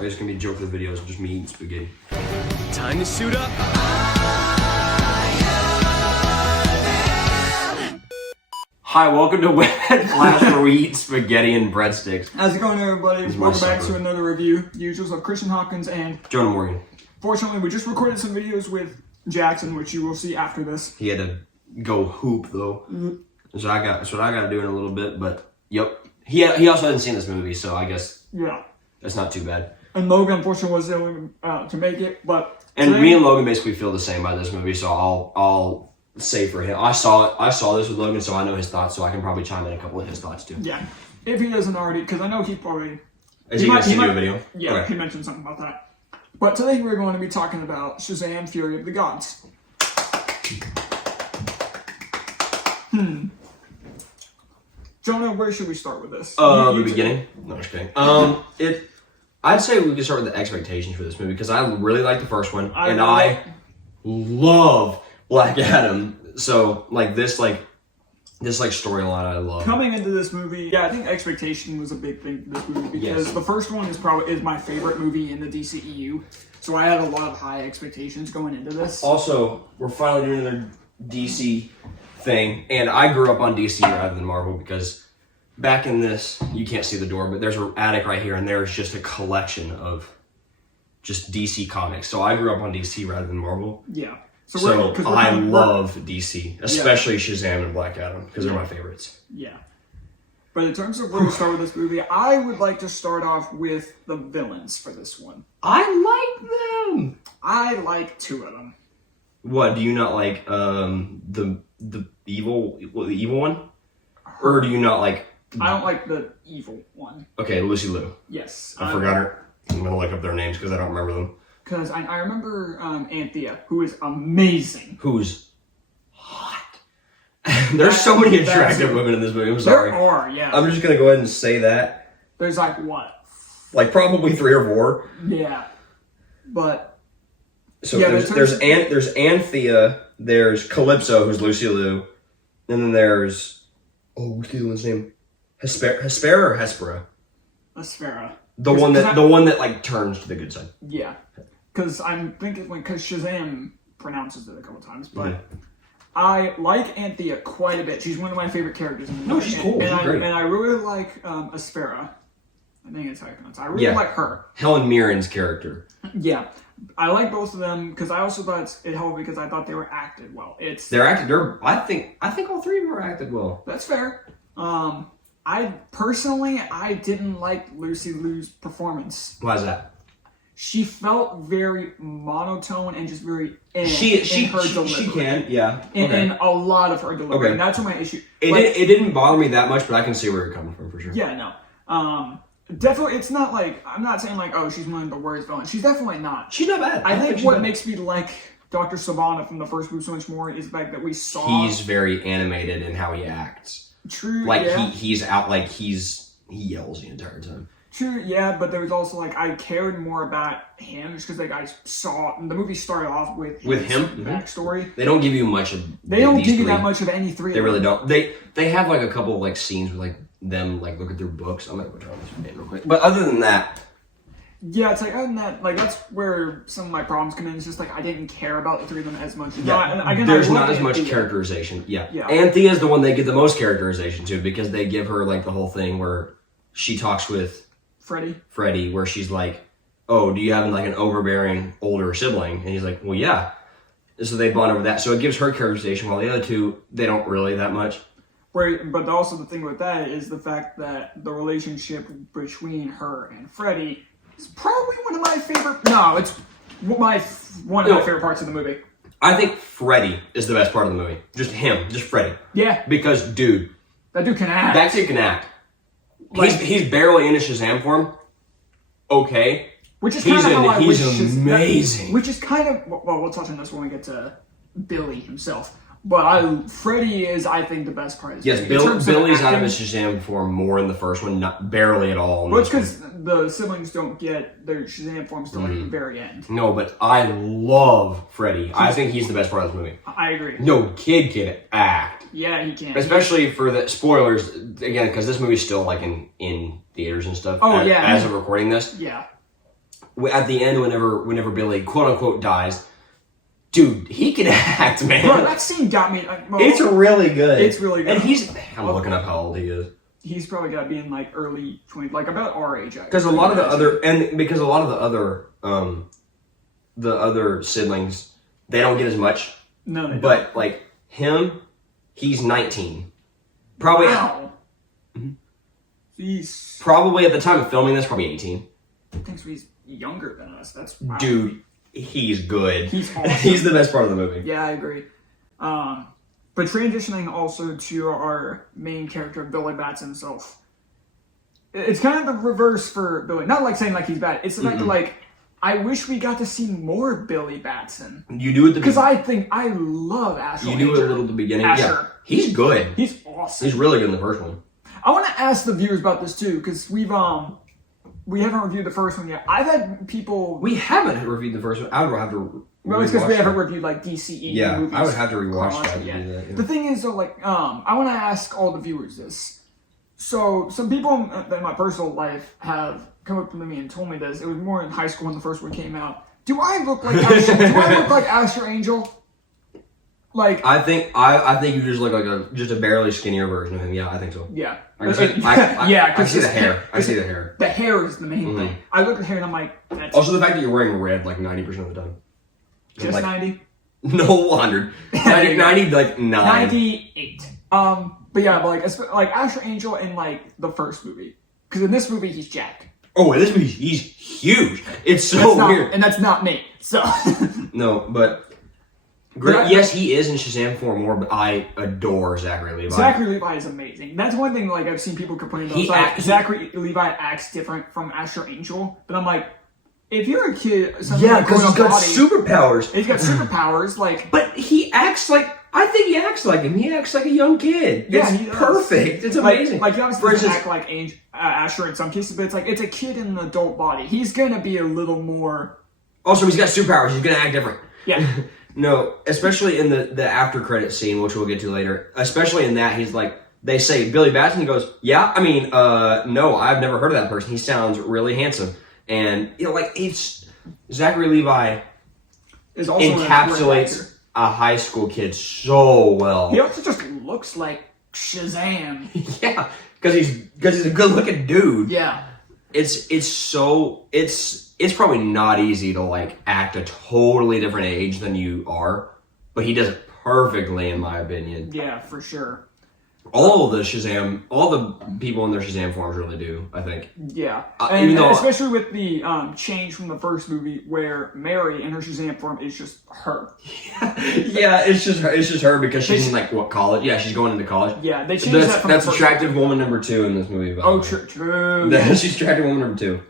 Or it's gonna be joke of the videos of just me eating spaghetti. Time to suit up. Hi, welcome to Wet Flash, where we eat spaghetti and breadsticks. How's it going, everybody? This is my Welcome back supper. to another review. The usuals of Christian Hopkins and Jonah Morgan. fortunately, we just recorded some videos with Jackson, which you will see after this. He had to go hoop though, so that's what I got to do in a little bit. But yep, he also hasn't seen this movie, so I guess Yeah. that's not too bad. And Logan, unfortunately, was able to make it, but And today- me and Logan basically feel the same about this movie, so I'll say for him. I saw this with Logan, so I know his thoughts, so I can probably chime in a couple of his thoughts too. yeah, if he doesn't already, because I know he probably Is he gonna see the video? Yeah, Okay. he mentioned something about that. But today we're going to be talking about Shazam: Fury of the Gods. Jonah, where should we start with this? The beginning? No, just kidding. I'd say we could start with the expectations for this movie because I really like the first one, and I love Black Adam. So this storyline I love. Coming into this movie, yeah, I think expectation was a big thing for this movie because the first one is my favorite movie in the DCEU. So I had a lot of high expectations going into this. Also, we're finally doing another DC thing, and I grew up on DC rather than Marvel because back in this, you can't see the door, but there's an attic right here, and there's just a collection of just DC comics. So I grew up on DC rather than Marvel. Yeah. So I love DC, especially Shazam and Black Adam, because they're my favorites. Yeah. But in terms of where to start with this movie, I would like to start off with the villains for this one. I like them. I like two of them. What, do you not like the evil one? Or do you not like... I don't like the evil one. Okay, Lucy Liu. Yes. I forgot her. I'm going to look up their names because I don't remember them. Because I remember Anthea, who is amazing. Who's hot. There's so many attractive women in this movie. I'm sorry. There are, yeah. I'm just going to go ahead and say that. There's like what? Like probably 3 or 4. Yeah. But... So yeah, there's Anthea, there's Calypso, who's Lucy Liu, and then there's... Oh, what's the other one's name? Hespera or Hespera? Hespera. The one that like turns to the good side. Yeah. Because I'm thinking, because Shazam pronounces it a couple times, but I like Anthea quite a bit. She's one of my favorite characters in the movie. No, she's cool. She's great. And I really like Aspera. I think it's how you pronounce it. I really like her. Helen Mirren's character. Yeah. I like both of them because I also thought it helped because I thought they were acted well. I think all 3 of them are acted well. That's fair. I didn't like Lucy Liu's performance. Why is that? She felt very monotone and just very in her delivery. She can, yeah. In a lot of her delivery. Okay. And that's where my issue. It didn't bother me that much, but I can see where you're coming from for sure. Yeah, no. Definitely, it's not like, I'm not saying like, oh, she's one of the worst villains. She's definitely not. She's not bad. I think what makes me like Dr. Sivana from the first movie so much more is the fact that we saw... He's very animated in how he acts. True, like, yeah. he's out, like, he yells the entire time. True, yeah, but there was also, like, I cared more about him just because, like, I saw... The movie started off with him? Backstory. They don't give you much of They don't give you 3. that much of any 3 They of really them. don't. They have, like, a couple of, like, scenes with, like, them, like, looking through books. I'm gonna go try this name real quick. But other than that... Yeah, it's like, other than that, like, that's where some of my problems come in. It's just, like, I didn't care about the 3 of them as much. There's not as much characterization. Yeah. Anthea's the one they get the most characterization to because they give her, like, the whole thing where she talks with... Freddie, where she's like, oh, do you have, like, an overbearing older sibling? And he's like, well, yeah. And so they bond over that. So it gives her characterization, while the other 2, they don't really that much. But also the thing with that is the fact that the relationship between her and Freddie is probably one of my favorite... No, it's one of my favorite parts of the movie. I think Freddie is the best part of the movie. Just him. Just Freddie. Yeah. Because, dude... That dude can act. That dude can act. Like, he's barely in his Shazam form. Okay. Which is kind of how I wish... He's amazing. Which is kind of... Well, we'll touch on this when we get to Billy himself. But Freddie is, I think, the best part. Yes, Billy's out of his Shazam form more in the first one, not barely at all. Well, it's because the siblings don't get their Shazam forms till like the very end. No, but I love Freddie. I think he's the best part of the movie. I agree. No kid can act. Yeah, he can. Especially for the spoilers, again, because this movie's still like in theaters and stuff. Oh, yeah. As of recording this. Yeah. at the end, whenever Billy quote unquote dies, dude, he can act, man. Bro, that scene got me. It's really good. It's really good. And I'm looking up how old he is. He's probably got to be in like early 20s, like about our age. Because a lot of the other siblings, they don't get as much. No, they don't. But like him, he's 19. Probably. Wow. He's probably at the time of filming this, probably 18. I think he's younger than us. That's wow. Dude, he's good. He's awesome. He's the best part of the movie. Yeah, I agree. But transitioning also to our main character, Billy Bats himself. It's kind of the reverse for Billy. Not like saying like he's bad. It's the fact that like I wish we got to see more Billy Batson. You do it because I think I love Asher. You do it a little at the beginning. Asher. Yeah, he's good. He's awesome. He's really good in the first one. I want to ask the viewers about this too because we haven't reviewed the first one yet. I've had people. We haven't reviewed the first one. I would have to. Well, it's because we haven't reviewed like DCEU movies. I would have to rewatch that. Yeah. To do that, yeah. The thing is though, like, I want to ask all the viewers this. So some people in my personal life have come up to me and told me this. It was more in high school when the first one came out. Do I look like Asher? Do I look like Asher Angel? Like I think you just look like just a barely skinnier version of him. Yeah, I think so. Yeah. I see the hair. I see the hair. The hair is the main thing. I look at the hair and I'm like, that's also the fact that you're wearing red like 90% of the time. Just like, 90? No, 100. 90, like 9. 98. But yeah, but like Asher Angel in like the first movie. Because in this movie he's jacked. Oh, in this movie he's huge. It's so weird. And that's not me. So no, but great. Yes, he is in Shazam form more, but I adore Zachary Levi. Zachary Levi is amazing. That's one thing like I've seen people complain about. Zachary Levi acts different from Asher Angel, but I'm like, if you're a kid, yeah, because he's got superpowers. He's got superpowers, like. But he acts like. I think he acts like him. He acts like a young kid. Yeah, it's perfect. It's amazing. Like he obviously doesn't act like Asher in some cases, but it's like it's a kid in an adult body. He's gonna be a little more. Also, he's got superpowers. He's gonna act different. Yeah. No, especially in the after credit scene, which we'll get to later. Especially in that, he's like, they say Billy Batson. He goes, yeah. I mean, no, I've never heard of that person. He sounds really handsome, and you know, like it's Zachary Levi is also encapsulates a high school kid so well. He also just looks like Shazam. Yeah, because he's a good looking dude. Yeah, it's probably not easy to like act a totally different age than you are, but he does it perfectly in my opinion. Yeah, for sure. All the people in their Shazam forms really do, I think. Yeah, and especially with the change from the first movie where Mary in her Shazam form is just her. Yeah, it's just her because she's in like what college? Yeah, she's going into college. Yeah, they changed that from that's attractive woman number 2 in this movie. True. She's attractive woman number 2.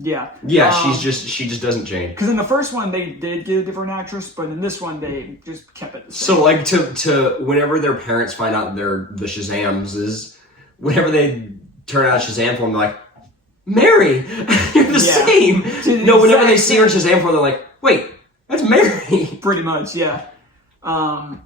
Yeah. Yeah, she just doesn't change. Because in the first one they did get a different actress, but in this one they just kept it the same. So like to whenever their parents find out they're the Shazams, whenever they turn out Shazam form, they're like, Mary, you're the same. No, whenever they see her in Shazam form, they're like, wait, that's Mary. Pretty much, yeah. But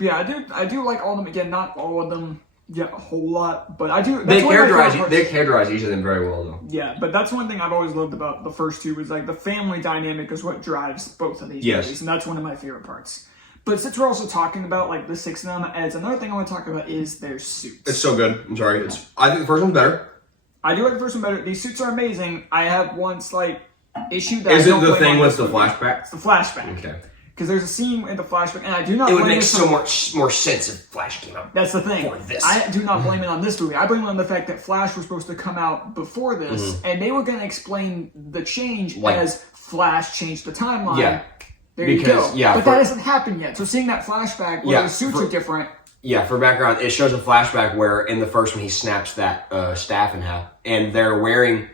yeah, I do like all of them. Again, not all of them. Yeah, a whole lot, but I do. They characterize each of them very well, though. Yeah, but that's one thing I've always loved about the first two was like the family dynamic is what drives both of these movies, and that's one of my favorite parts. But since we're also talking about like the 6 of them, as another thing I want to talk about is their suits. It's so good. I'm sorry. I think the first one's better. I do like the first one better. These suits are amazing. I have one slight issue that is it the thing with the flashback? It's the flashback. Okay. Because there's a scene in the flashback, and I do not. It would make so much more sense if Flash came out. That's the thing. Before this. I do not blame it on this movie. I blame it on the fact that Flash was supposed to come out before this, and they were going to explain the change as Flash changed the timeline. Yeah. There you go. Yeah, but that hasn't happened yet. So seeing that flashback where the suits are different. Yeah, for background, it shows a flashback where in the first one he snaps that staff in half, and they're wearing,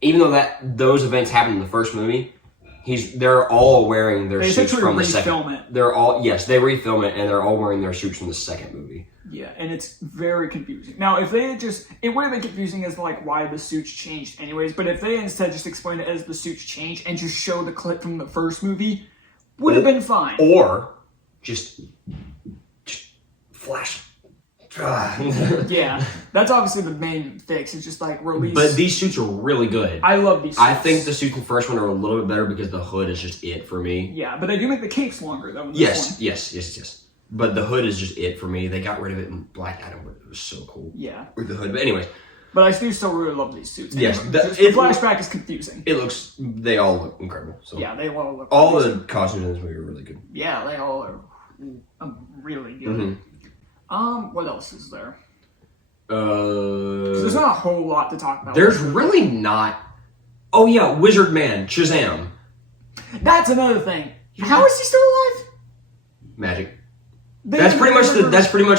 even though those events happened in the first movie. They're all wearing their suits from the second. They refilm it, and they're all wearing their suits from the second movie. Yeah, and it's very confusing. Now, if they had it would have been confusing as to like why the suits changed, anyways. But if they instead just explained it as the suits changed and just show the clip from the first movie, would have been fine. Or just Flash Yeah, that's obviously the main fix. It's just like release. But these suits are really good. I love these suits. I think the suits in the first one are a little bit better because the hood is just it for me. Yeah, but they do make the capes longer though. Yes. But the hood is just it for me. They got rid of it in Black Adam, but it was so cool. Yeah. With the hood. But anyways. But I do still really love these suits. Yes. The flashback is confusing. They all look incredible. So. Yeah, they all look all amazing. The costumes in this movie are really good. Yeah, they all are really good. What else is there? There's not a whole lot to talk about. There's really not. Oh yeah, Wizard Man, Shazam. That's another thing. How is he still alive? Magic. That's pretty much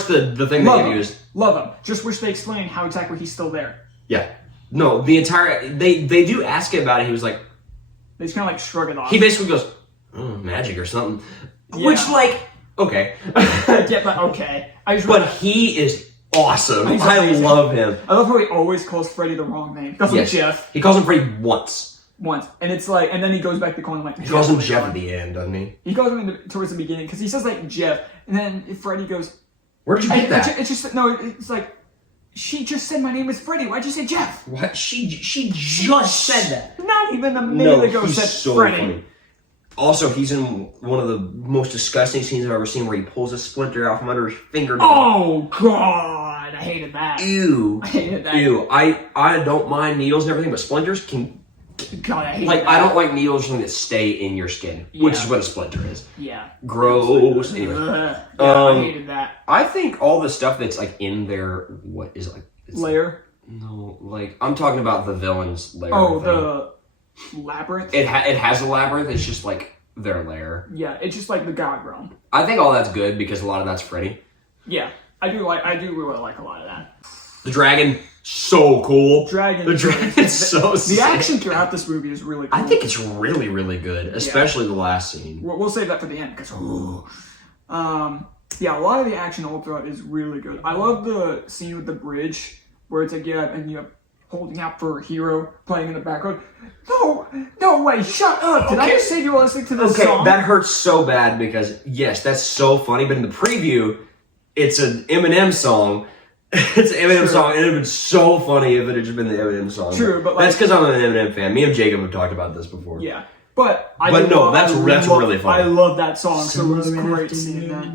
the thing they used. Love him. Just wish they explained how exactly he's still there. Yeah. No, the entire they do ask him about it. He was like, they just kind of like shrug it off. He basically goes, magic or something, which like okay. Yeah, but okay. But he is awesome. I love him. I love how he always calls Freddy the wrong name. He calls him Jeff. He calls him Freddy once. And it's like, and then he goes back to calling him like. He calls him Jeff at the end, doesn't he? He calls him towards the beginning because he says like Jeff, and then Freddy goes. Where did you get that? It's just no. It's like she just said my name is Freddy. Why'd you say Jeff? What? She just said that. Not even a minute ago said so Freddy. Funny. Also, he's in one of the most disgusting scenes I've ever seen where he pulls a splinter out from under his fingernail. Oh, God. I hated that. Ew. I hated that. Ew. I don't mind needles and everything, but splinters can... God, I hate that. I don't like needles or something that stay in your skin, which is what a splinter is. Yeah. Gross. Anyway. I hated that. I think all the stuff that's like in their... What is it like? Lair? No, like... I'm talking about the villain's lair. Oh, the... Labyrinth? It has a labyrinth, it's just like their lair. Yeah, it's just like the God realm. I think all that's good because a lot of that's Freddy. Yeah, I do really like a lot of that. The dragon, so cool. The dragon's so sick. The action throughout this movie is really cool. I think it's really, really good, especially the last scene. We'll save that for the end because yeah, a lot of the action all throughout is really good. I love the scene with the bridge where it's like and you have holding out for a hero playing in the background. No way, shut up! Did I just say you were listening to this song? That hurts so bad because, yes, that's so funny, but in the preview, it's an Eminem song. It's an Eminem song, and it would have been so funny if it had just been the Eminem song. True, but like, that's because I'm an Eminem fan. Me and Jacob have talked about this before. Yeah, but that's really funny. I love that song, so it was great seeing that.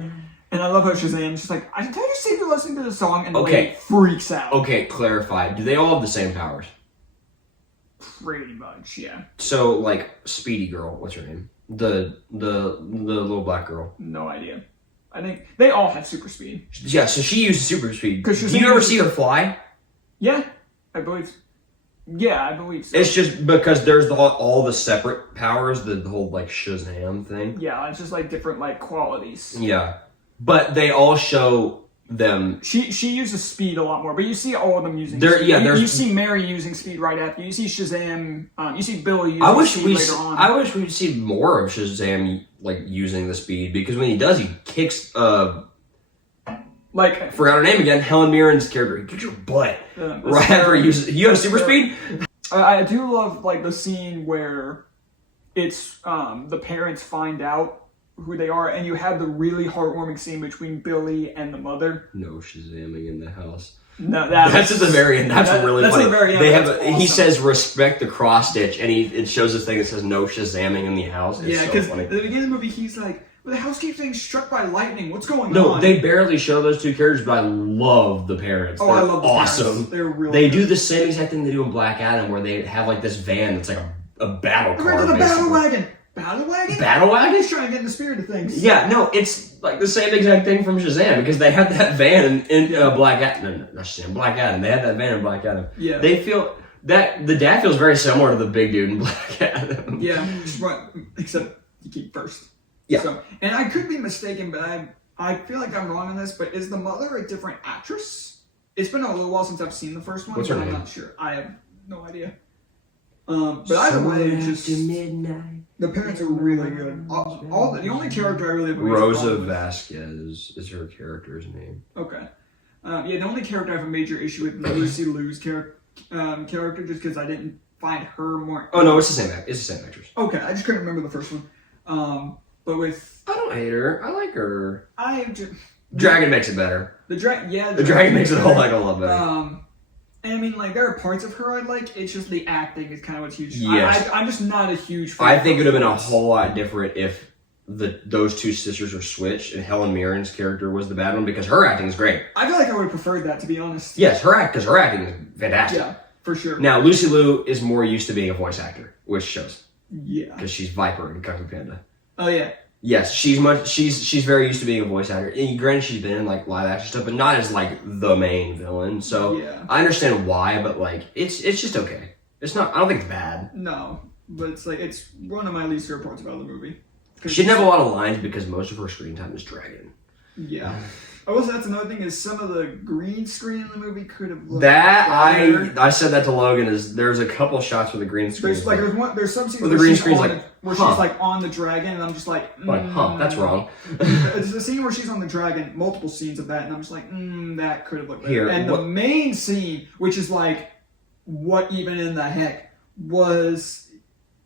And I love how Shazam is just like, I can tell you say you're listening to the song, and the way it freaks out. Okay, clarify. Do they all have the same powers? Pretty much, yeah. So, like, Speedy Girl, what's her name? The little black girl. No idea. I think they all have super speed. Yeah, so she uses super speed. Do you ever see her fly? Yeah, I believe. Yeah, I believe so. It's just because there's all the separate powers, the whole like Shazam thing. Yeah, it's just like different like qualities. Yeah, but they all show them. She uses speed a lot more, but you see all of them using. Speed. Yeah, you see Mary using speed right after. You see Shazam. You see Billy using speed later on. I wish we'd see more of Shazam like using the speed because when he does, he kicks. Like, I forgot her name again. Helen Mirren's character. He kicks your butt right after he uses. You have super speed. I do love like the scene where it's the parents find out who they are, and you have the really heartwarming scene between Billy and the mother. No Shazamming in the house. No, that's at the very end. That's really funny. At the very end. Awesome. He says respect the cross stitch, and it shows this thing that says no Shazamming in the house. It's because so funny. at the beginning of the movie, he's like, well, the house keeps getting struck by lightning. What's going on? No, they barely show those two characters, but I love the parents. I love the awesome. Parents. They're really They good. do the same exact thing they do in Black Adam, where they have like this van that's like a battle car. We're to the battle wagon. Battle wagon? Battle wagon? He's trying to get in the spirit of things. Yeah, no, it's like the same exact thing from Shazam because they had that van in Black Adam. No, not Shazam, Black Adam. They had that van in Black Adam. Yeah. They feel that the dad feels very similar to the big dude in Black Adam. Yeah, except you keep first. Yeah. So, and I could be mistaken, but I feel like I'm wrong on this, but is the mother a different actress? It's been a little while since I've seen the first one. What's her name? I'm not sure. I have no idea. But either way, it's just midnight. The parents are really good. The only character I really have Rosa Vasquez is her character's name. Okay. The only character I have a major issue with is Lucy Liu's character, just because I didn't find her more. Oh no, it's the same. It's the same actress. Okay, I just couldn't remember the first one. But with I don't hate her. I like her. Dragon makes it better. The dragon makes it a whole heck of a lot better. And I mean, like, there are parts of her I like. It's just the acting is kind of what's huge. Yes. I'm just not a huge fan. I think it would have been a whole lot different if those two sisters were switched and Helen Mirren's character was the bad one, because her acting is great. I feel like I would have preferred that, to be honest. Yes, because her acting is fantastic. Yeah, for sure. Now, Lucy Liu is more used to being a voice actor, which shows. Yeah. Because she's Viper in Kung Fu Panda. Oh, yeah. Yes, she's very used to being a voice actor. And granted, she's been in like live action stuff, but not as like the main villain. So yeah. I understand why, but like it's just okay. It's not. I don't think it's bad. No, but it's like it's one of my least favorite parts about the movie. She didn't have a lot of lines because most of her screen time is dragon. Yeah. Also, that's another thing is some of the green screen in the movie could have looked better. I said that to Logan. Is there's a couple shots where the green screen. There's some scenes where the green screen's like where she's like on the dragon, and I'm just like, that's wrong. It's the scene where she's on the dragon, multiple scenes of that, and I'm just like, that could have looked better. And the main scene, which is like, what even in the heck, was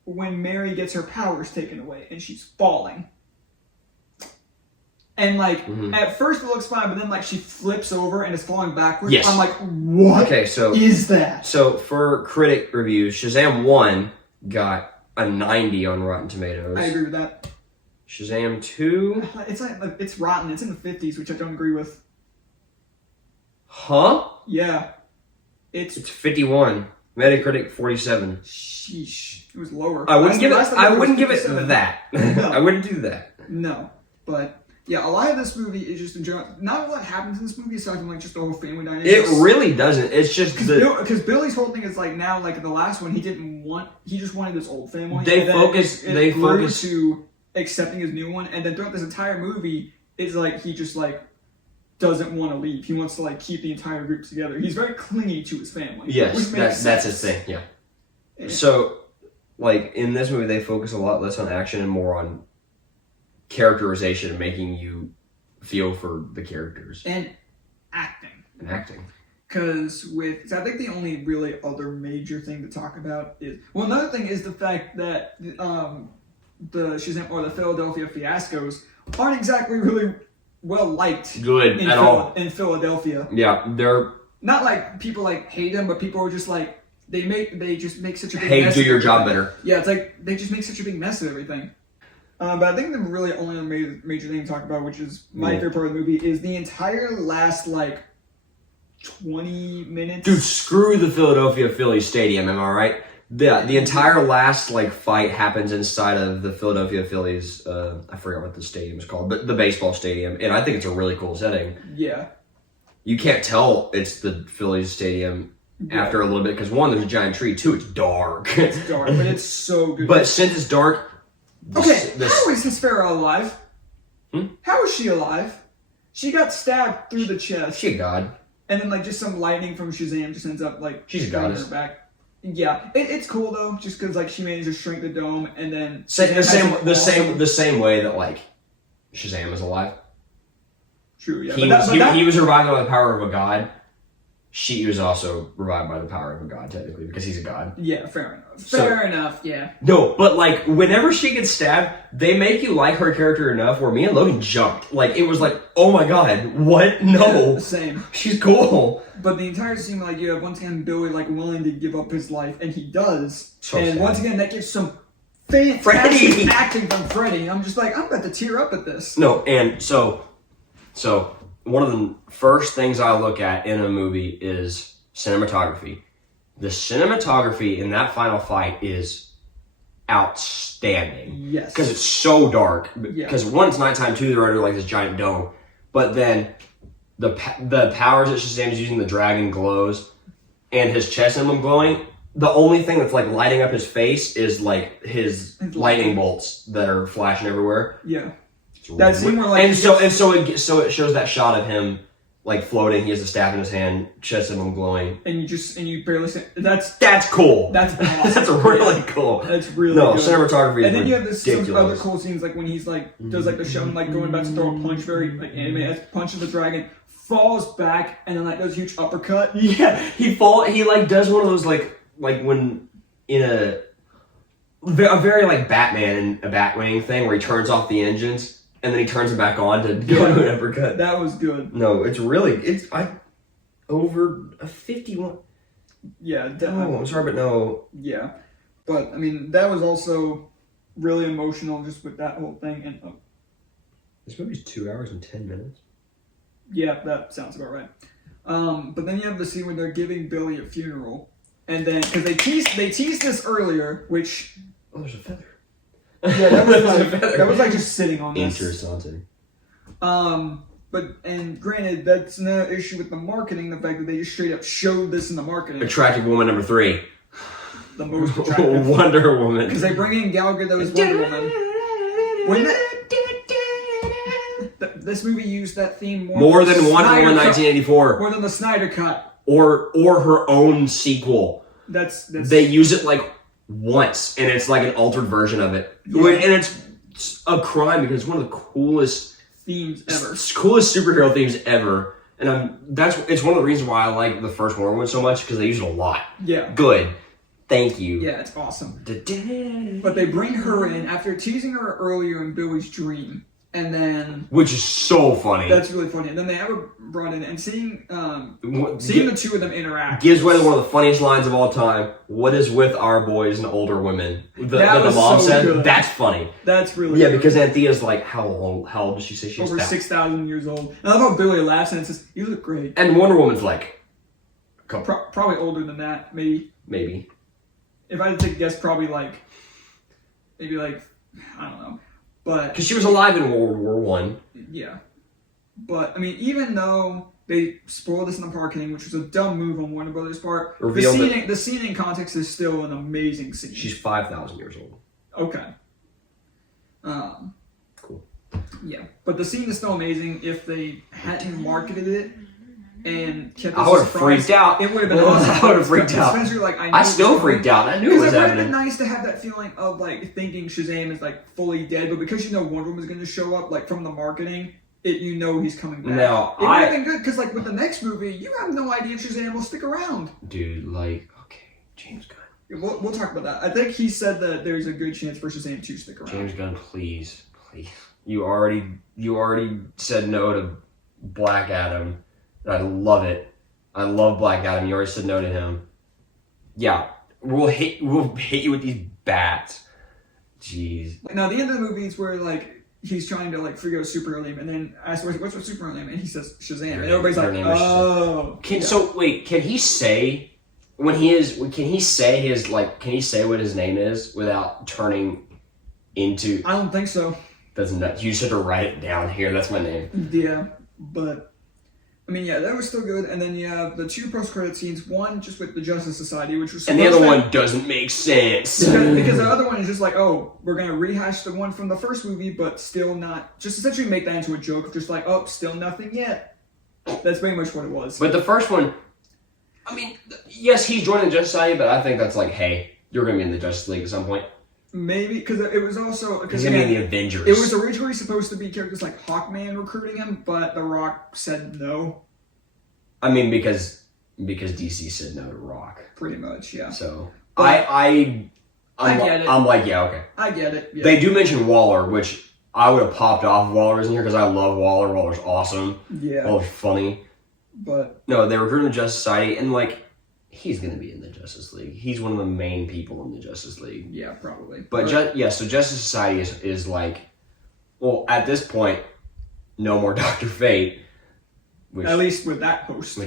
when Mary gets her powers taken away and she's falling. And like at first it looks fine, but then like she flips over and is falling backwards. Yes. I'm like, what is that? So for critic reviews, Shazam 1 got a 90 on Rotten Tomatoes. I agree with that. Shazam 2, it's rotten. It's in the 50s, which I don't agree with. Huh? Yeah. It's 51. Metacritic 47. Sheesh. It was lower. I wouldn't give it that. No. I wouldn't do that. No. But yeah, a lot of this movie is just in general. Not a lot happens in this movie aside from like just the whole family dynamic. It really doesn't. It's just because Billy's whole thing is like now, like in the last one, he just wanted this old family. They focus to accepting his new one, and then throughout this entire movie, it's like he just like doesn't want to leave. He wants to like keep the entire group together. He's very clingy to his family. Yes, that's his thing. Yeah. So, like in this movie, they focus a lot less on action and more on characterization and making you feel for the characters and acting. Because I think the only really other major thing to talk about is another thing is the fact that the Shazam or the Philadelphia fiascos aren't exactly really well liked. In Philadelphia. Yeah, they're not like people like hate them, but people are just like they just make such a big mess. Do your job better. Yeah, it's like they just make such a big mess of everything. But I think the really only major thing to talk about, which is my favorite part of the movie, is the entire last, like, 20 minutes. Dude, screw the Philadelphia Phillies stadium, am I right? The entire last, like, fight happens inside of the Philadelphia Phillies, I forgot what the stadium is called, but the baseball stadium, and I think it's a really cool setting. Yeah. You can't tell it's the Phillies stadium after a little bit, because one, there's a giant tree, two, it's dark. It's dark, but it's so good. But since it's dark... How is Hespera alive? How is she alive? She got stabbed through the chest. She a god. And then like just some lightning from Shazam just ends up like she's a goddess. Her back. Yeah, it's cool though, just because like she managed to shrink the dome and then the same way that like Shazam is alive. True. Yeah. He was revived by the power of a god. She was also revived by the power of a god, technically, because he's a god. Yeah, fair enough. Fair enough, yeah. No, but, like, whenever she gets stabbed, they make you like her character enough where me and Logan jumped. Like, it was like, oh my god, what? No. Yeah, same. She's cool. But the entire scene, like, you have, once again, Billy, like, willing to give up his life, and he does. So and sad. Once again, that gives some fantastic acting from Freddy. I'm just like, I'm about to tear up at this. No, and so... one of the first things I look at in a movie is cinematography. The cinematography in that final fight is outstanding. Yes. Because it's so dark. Because one, it's nighttime, two, they're under like this giant dome. But then the powers that Shazam is using, the dragon glows, and his chest emblem glowing. The only thing that's like lighting up his face is like his lightning bolts that are flashing everywhere. Yeah. That scene where like so it shows that shot of him like floating. He has a staff in his hand, chest emblem glowing, and you barely see. That's cool. That's awesome. That's really cool. That's really good. Cinematography. And then you have some other cool scenes like when he's like does like the show like going back to throw a punch, very like anime, punches the dragon, falls back, and then like does a huge uppercut. Yeah, he like does one of those like when in a very like Batman and a Batwing thing where he turns off the engines. and then he turns it back on to go to an uppercut. That was good. No, it's over a 51. Yeah, definitely. No, I'm sorry, but no. Yeah, but I mean that was also really emotional just with that whole thing. And this movie's 2 hours and 10 minutes. Yeah, that sounds about right. But then you have the scene where they're giving Billy a funeral, and then because they teased this earlier, which there's a feather. Yeah, that was like just sitting on this. Interesting. And granted, that's no issue with the marketing. The fact that they just straight up showed this in the marketing. Attractive woman number 3. The most attractive. Wonder Woman. Because they bring in Gal Gadot as Wonder Woman. This movie used that theme more than Wonder Woman 1984. More than the Snyder Cut. Or her own sequel. That's they use it like once, and it's like an altered version of it. Yeah. And it's a crime because it's one of the coolest themes ever. Coolest superhero themes ever. And it's one of the reasons why I like the first Wonder Woman so much, because they use it a lot. Yeah. Good. Thank you. Yeah, it's awesome. But they bring her in after teasing her earlier in Billy's dream. And then, which is so funny. That's really funny. And then they have her brought in, and seeing the two of them interact gives away one of the funniest lines of all time. What is with our boys and older women? The mom so said. Good. That's funny. That's really good. Because Anthea's like, how old did she say she was? Over 6,000 years old. And I love how Billy laughs and says, "You look great." And Wonder Woman's like, probably older than that, maybe. If I had to take a guess, probably maybe I don't know. But because she was alive in World War One. Yeah, but I mean, even though they spoiled this in the marketing, which was a dumb move on Warner Brothers' part, the scene in context is still an amazing scene. She's 5,000 years old. Okay. Cool. Yeah, but the scene is still amazing. If they hadn't marketed it and kept it I would have freaked out. It would have been awesome. I would have freaked out. I still freaked out. I knew it was happening. It would have been nice to have that feeling of thinking Shazam is fully dead, but because Wonder Woman's going to show up from the marketing, he's coming back. Now, it would have been good because with the next movie, you have no idea if Shazam will stick around. Dude, James Gunn. We'll talk about that. I think he said that there's a good chance for Shazam to stick around. James Gunn, please. You already said no to Black Adam. I love it. I love Black Adam. You already said no to him. Yeah, we'll hit you with these bats. Jeez. Now the end of the movie is where he's trying to figure out a superhero name, and then asks what's your superhero name, and he says Shazam, and everybody's like, oh. So wait, can he say what his name is without turning into? I don't think so. That's nuts. You just have to write it down here. That's my name. Yeah, but. I mean, yeah, that was still good. And then you have the 2 post-credit scenes. One just with the Justice Society, which was... And the other one doesn't make sense. Because the other one is just we're going to rehash the one from the first movie, but still not... Just essentially make that into a joke. Just still nothing yet. That's pretty much what it was. But the first one... I mean, yes, he's joining the Justice Society, but I think that's hey, you're going to be in the Justice League at some point. Maybe, because it was also... He's going to be in the Avengers. It was originally supposed to be characters like Hawkman recruiting him, but The Rock said no. I mean, because DC said no to Rock. Pretty much, yeah. So, I get it. I'm yeah, okay. I get it. Yeah. They do mention Waller, which I would have popped off if Waller was in here, because I love Waller. Waller's awesome. Yeah. Waller's funny. But... No, they recruited the Justice Society, and he's going to be in the Justice League. He's one of the main people in the Justice League. Yeah, probably. But so Justice Society is well, at this point, no more Dr. Fate. At least with that post.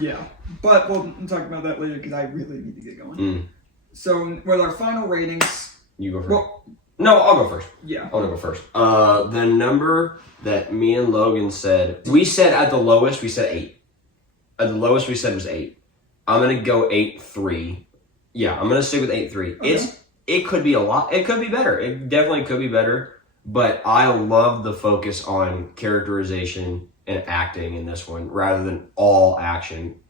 Yeah. But we'll talk about that later because I really need to get going. So with our final ratings... You go first. No, I'll go first. Yeah. I'll go first. The number that me and Logan said... We said at the lowest, we said 8. At the lowest we said was 8. I'm going to go 8.3. Yeah, I'm going to stick with 8.3. Okay. It could be a lot. It could be better. It definitely could be better. But I love the focus on characterization and acting in this one rather than all action.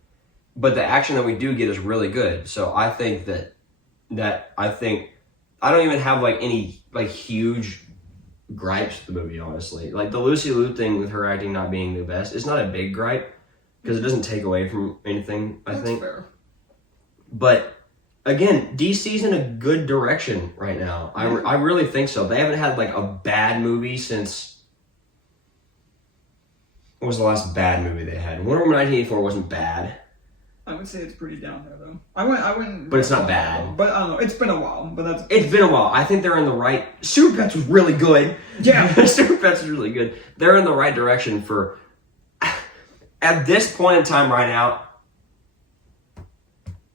But the action that we do get is really good. So I think I don't even have any huge gripes with the movie, honestly. The Lucy Liu thing with her acting not being the best, it's not a big gripe because it doesn't take away from anything, I think. That's fair. But again, DC's in a good direction right now. I really think so. They haven't had like a bad movie since. What was the last bad movie they had? Wonder Woman 1984 wasn't bad. I would say it's pretty down there though. I wouldn't. But it's not bad. But I don't know. It's been a while. But it's been a while. I think they're in the right. Super Pets was really good. Yeah, Super Pets was really good. They're in the right direction for. At this point in time, right now,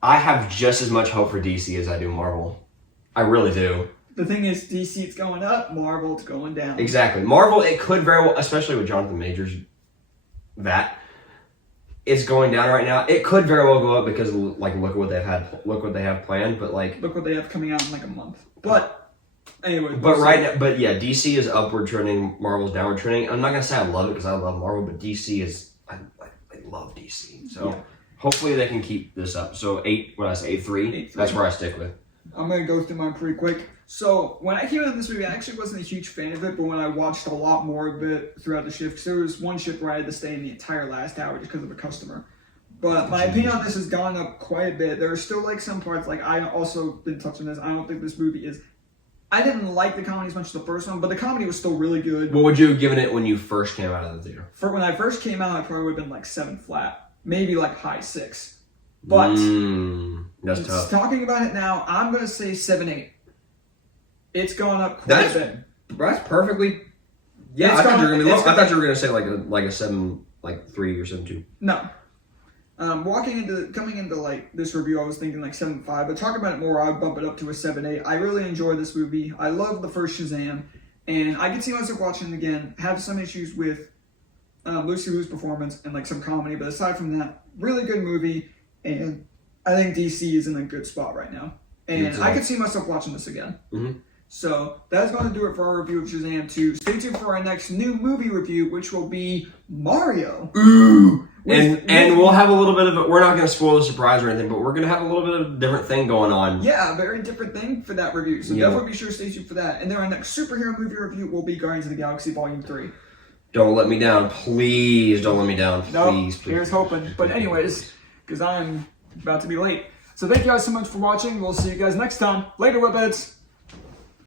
I have just as much hope for DC as I do Marvel. I really do. The thing is, DC it's going up, Marvel it's going down. Exactly. Marvel, it could very well, especially with Jonathan Majors, that it's going down right now. It could very well go up because like look what they have planned, but like look what they have coming out in like a month. But anyway. But right now, but yeah, DC is upward trending, Marvel's downward trending. I'm not gonna say I love it because I love Marvel, but DC is I love DC. So. Yeah. Hopefully they can keep this up. So 8, what did I say, 8-3? That's where I stick with. I'm going to go through mine pretty quick. So when I came out of this movie, I actually wasn't a huge fan of it, but when I watched a lot more of it throughout the shift, because there was one shift where I had to stay in the entire last hour just because of a customer. But my opinion on this has gone up quite a bit. There are still like some parts, like I also didn't touch on this, I don't think this movie is... I didn't like the comedy as much as the first one, but the comedy was still really good. What would you have given it when you first came out of the theater? When I first came out, I probably would have been like 7 flat. Maybe like high 6. But that's tough. Talking about it now, I'm going to say 7-8. It's gone up quite a bit. That's perfectly... Yeah, I thought you were going to say like a 7, like 3 or 7-2. No. Coming into like this review, I was thinking like 7.5, but talking about it more, I would bump it up to a 7.8. I really enjoyed this movie. I love the first Shazam, and I can see myself watching it again. Have some issues with Lucy Liu's performance and like some comedy, but aside from that, really good movie, and I think DC is in a good spot right now, and I could see myself watching this again. Mm-hmm. So that's going to do it for our review of Shazam 2. Stay tuned for our next new movie review, which will be Mario. Ooh! And we'll have a little bit of it. We're not going to spoil the surprise or anything, but we're going to have a little bit of a different thing going on. Yeah, a very different thing for that review. So definitely be sure to stay tuned for that. And then our next superhero movie review will be Guardians of the Galaxy Volume 3. Don't let me down. Please don't let me down. Please. Here's hoping. But anyways, because I'm about to be late. So thank you guys so much for watching. We'll see you guys next time. Later, Whippets.